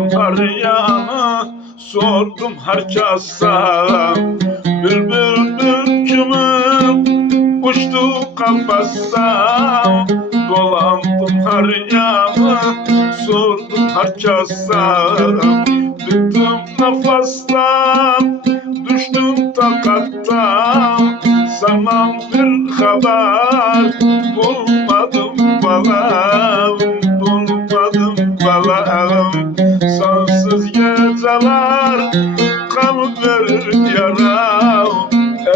Dolandım her yanı, sordum herkese. Bülbül türkümü uçtu kafese. Dolandım her yanı, sordum herkese. Bittim nefesten, düştüm takattan. Senden bir haber bulmadım balam, bulmadım balam. Sensiz geceler kan verir yaram.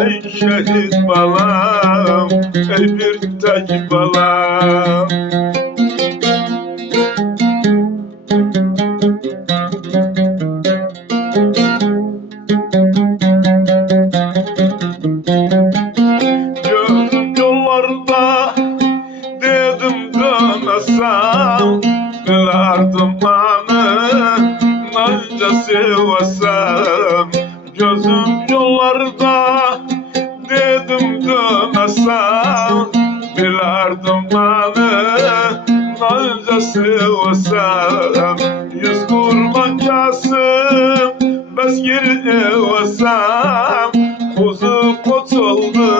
Ey şehit balam, ey bir tek balam. Gözüm yollarda, dedim dönmesem. Bilerdim beni nece sevesem. Gözüm yollarda, dedim dönmesem. Bilerdim beni nece sevesem. Yüz kurban kasım, bezgir evesem. Kuzu kutuldu,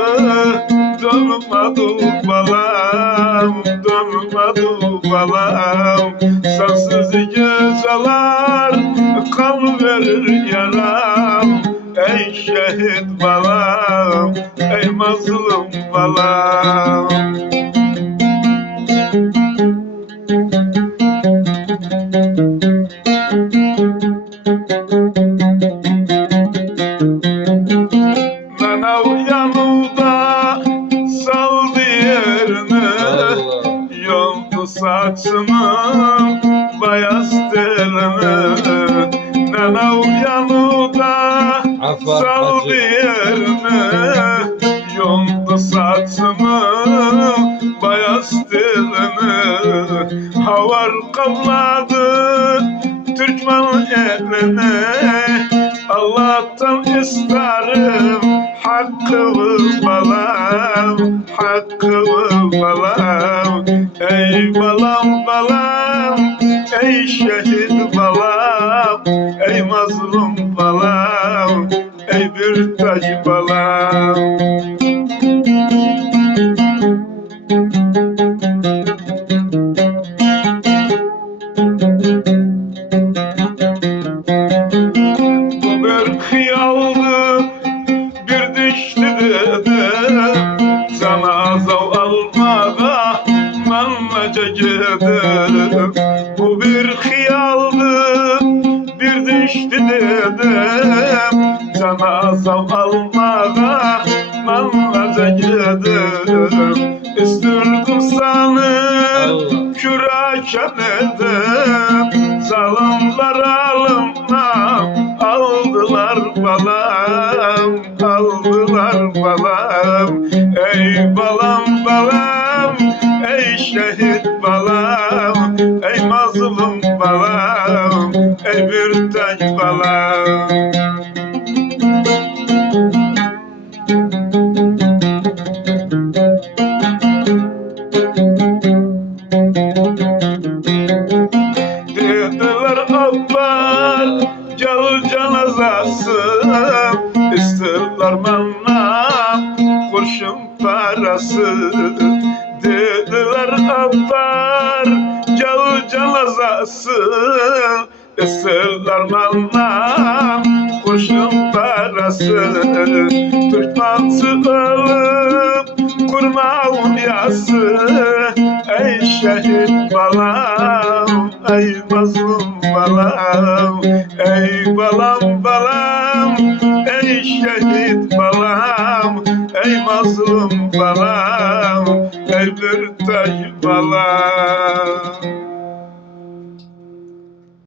dönmedi balam, dönmedi balam. Sensiz geceler kan verir yaram. Ey şehit balam, ey mazlum balam. Menev yanımda saldı yerini, yoldu saçımın beyaz telini. Nenev yanımda saldı yerini, yoldu saçımın beyaz telini. Havar kapladı Türkmen elini. Allah'tan isterim hakkımı balam, hakkımı balam. Ey balam balam, ey şehit balam, ey mazlum balam, ey bir tek balam. Hıyaldı bir dişli dedim, sana zav almağa manmaca giderim. Bu bir hıyaldı bir dişli dedim, sana zav almağa manmaca giderim. İstirdim seni küreken edem, zalimler alımdan aldılar balam, aldılar balam. Ey balam balam, ey şehit balam, ey mazlum balam, ey bir tek balam. Dediler abbal gel cenazası, isterler benden kurşun parası. Dediler abbal gel cenazası, isterler benden kurşun parası. Türkmensi ölüp kurmağın yası. Ey şehit balam, ey mazlum balam, ey balam balam, ey şehit balam, ey mazlum balam, ey bir tek balam.